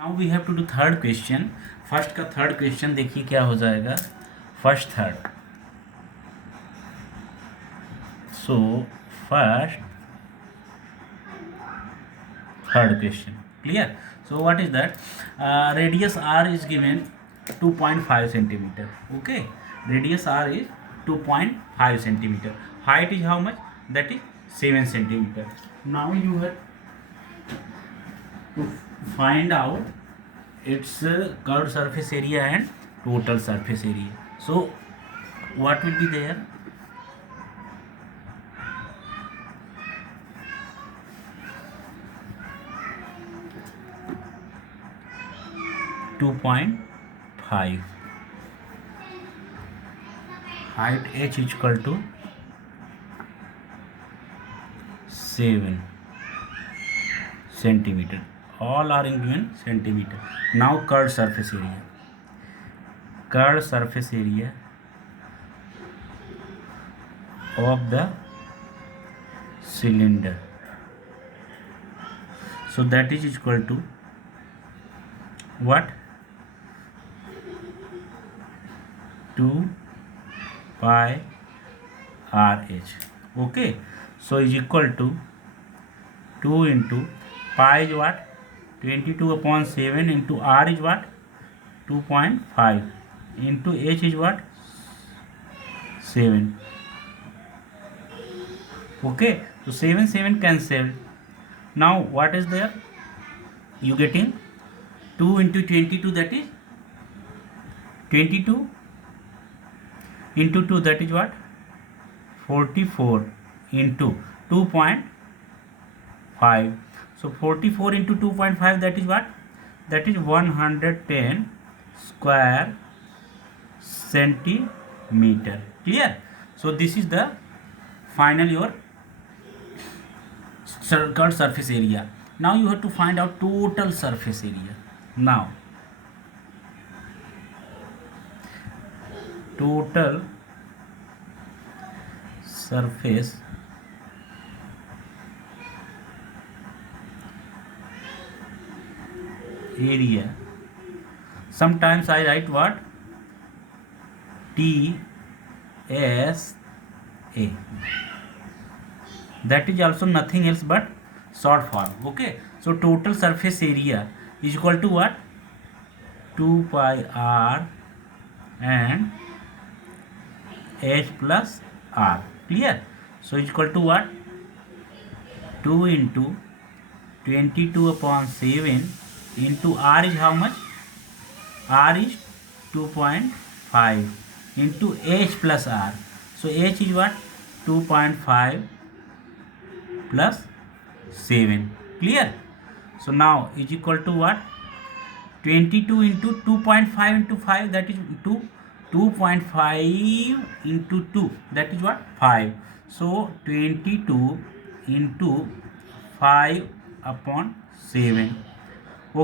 Now we have to do third question. First का third question देखिए क्या हो जाएगा। First third, so first third question clear. So what is that? Radius r is given 2.5 centimetre. Okay, radius r is 2.5 centimeter. Height is how much? That is 7 centimeter. Now you have to find out its curved surface area and total surface area. So what will be there? 2.5. Height h is equal to 7 centimeter. All are in given centimeter. Now curved surface area. Curved surface area of the cylinder. So that is equal to what? 2 pi RH. Okay, so is equal to 2 into pi is what? 22 upon 7 into R is what? 2.5 into H is what? 7. Okay, so 7 cancelled. Now what is there? You getting 2 into 22, that is 22 into 2, that is what? 44 into 2.5. So 44 into 2.5, that is what? That is 110 square centimeter. Clear? So this is the final your curved surface area. Now you have to find out total surface area. Now total surface area, sometimes I write what? TSA. That is also nothing else but short form. Okay, so total surface area is equal to what? 2 pi r and h plus r. Clear? So is equal to what? 2 into 22 upon 7 into r is how much? R is 2.5 into h plus r. So h is what? 2.5 plus 7. Clear? So now is equal to what? 22 into 2.5 into 5, that is 2. 2.5 into 2, that is what? 5. So 22 into 5 upon 7.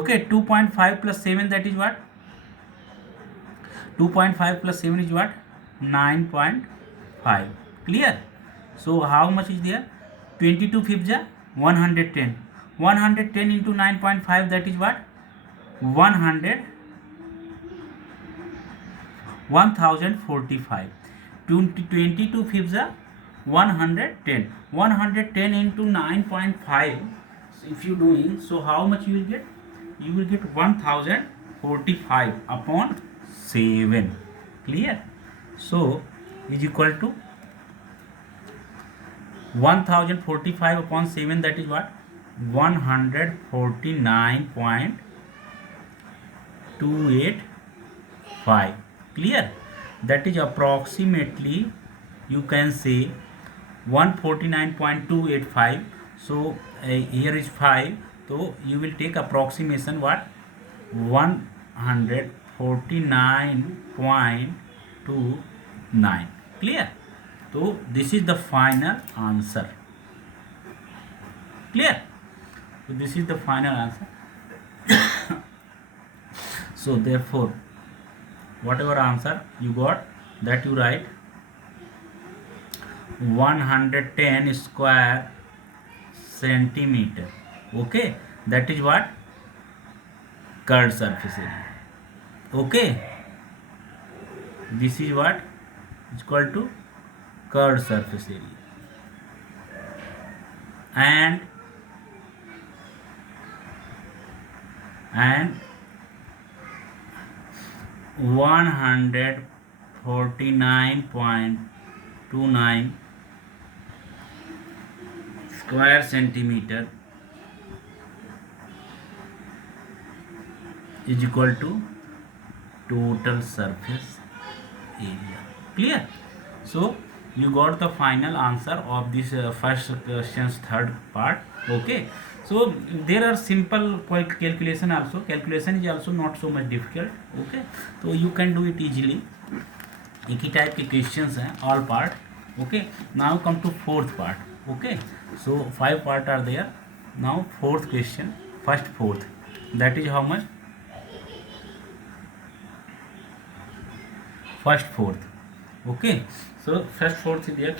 Okay, 2.5 plus 7, that is what? 2.5 plus 7 is what? 9.5. Clear? So how much is there? 22 fifths are 110. 110 into 9.5, that is what? 1045. 22 fifths are 110. 110 into 9.5, if you doing, so how much you will get? You will get 1045 upon 7. Clear? So is equal to 1045 upon 7, that is what? 149.285. Clear? That is approximately, you can say 149.285. So here is 5, so you will take approximation what? 149.29. Clear? So this is the final answer. Clear? So this is the final answer. So therefore whatever answer you got, that you write 110 square centimeter. Okay, that is what? curved surface area. Okay, this is what is equal to curved surface area. And 149.29 square centimeter is equal to total surface area. Clear? So you got the final answer of this first question's third part. Okay, so there are simple calculation also. Calculation is also not so much difficult. Okay, so you can do it easily. एक ही type के questions हैं all part. Okay, now come to fourth part. Okay, so 5 part are there. Now fourth question, first fourth, that is how much? First fourth. Okay, so first fourth is there.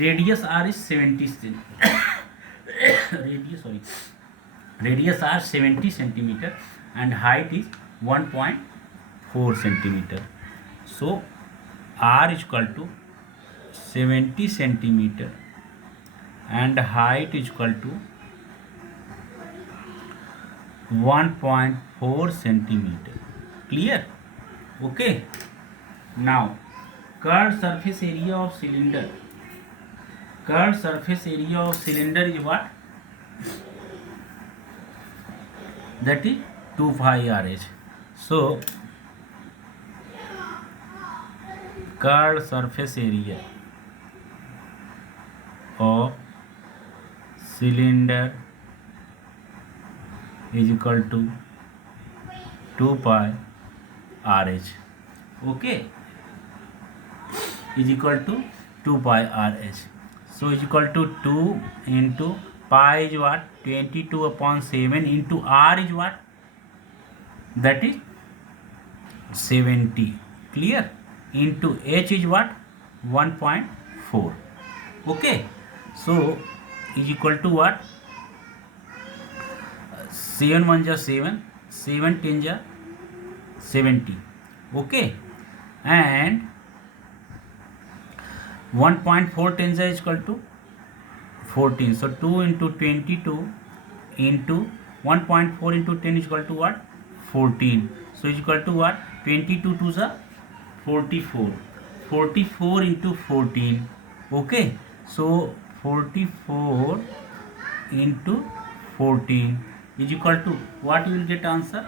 Radius r is 70 radius r 70 centimeter and height is 1.4 centimeter. So r is equal to 70 centimeter and height is equal to 1.4 centimeter. Clear? Okay, now curved surface area of cylinder. Curved surface area of cylinder is what? That is 2 pi RH. So curved surface area of cylinder is equal to 2 pi RH. Okay, is equal to 2 pi RH. So is equal to 2 into pi is what? 22 upon 7 into r is what? That is 70. Clear? Into h is what? 1.4. Okay, so is equal to what? 7 1 ja 7, 7 10 ja 70. Okay, and 1.4 times is equal to 14. So 2 into 22 into 1.4 into 10 is equal to what? 14. So is equal to what? 22 to the 44. 44 into 14. Okay, so 44 into 14 is equal to what? You will get answer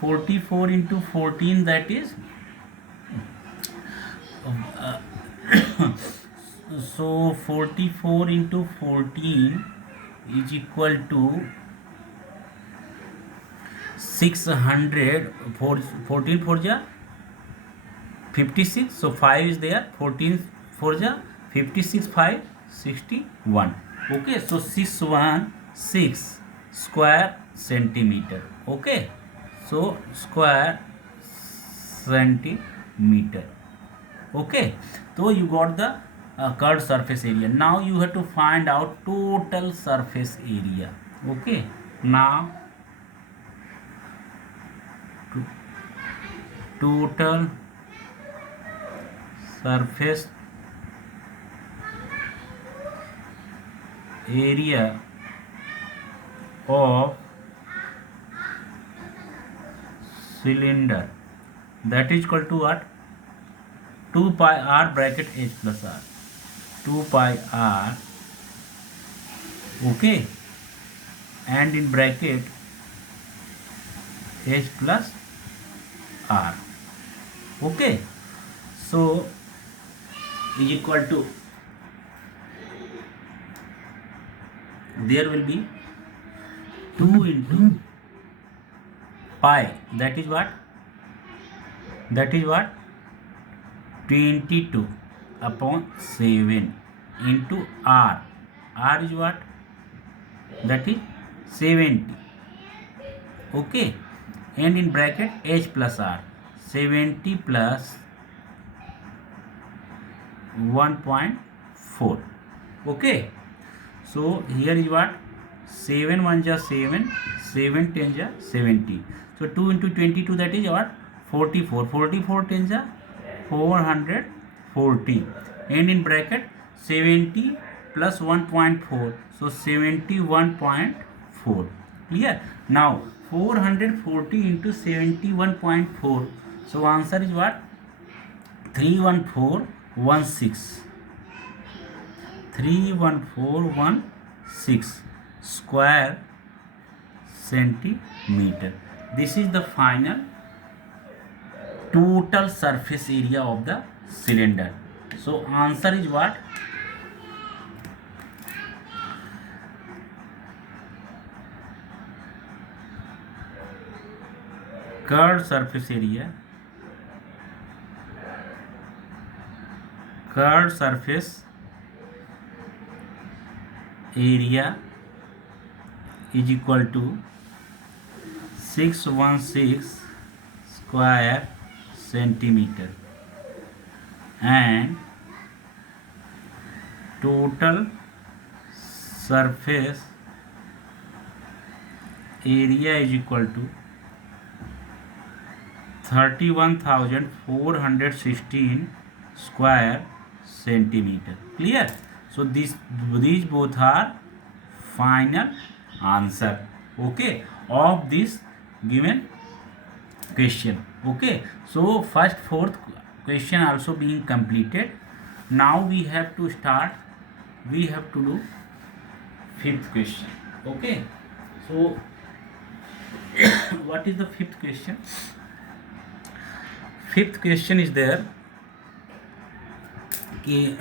44 into 14, that is so 44 into 14 is equal to 600. 14 4 ja 56. So 5 is there. 14 4 ja 56, 5 61. Okay, so 616 square centimeter. Okay, so square centimeter. Okay, so you got the curved surface area. Now you have to find out total surface area. Okay, now total surface area of cylinder, that is equal to what? 2 pi r bracket h plus r. 2 pi r. Okay, and in bracket h plus r. Okay, so is equal to, there will be 2 into pi, that is what? That is what? 22 upon 7 into r. R is what? That is 70. Okay, and in bracket h plus r. 70 plus 1.4. Okay, so here is what? 7 1 ja 7, 7 10 ja 70. So 2 into 22, that is what? 44. 44 tens are 440. And in bracket 70 plus 1.4. So 71.4. Clear? Now 440 into 71.4. So answer is what? 31416. 31416 square centimeter. This is the final total surface area of the cylinder. So answer is what? Curved surface area. Curved surface area is equal to 616 square centimeter, and total surface area is equal to 31,416 square centimeter. Clear? So these both are final answer, okay, of this given question. Okay, so first fourth question also being completed. Now we have to do fifth question. Okay, so what is the fifth question? Fifth question is there कि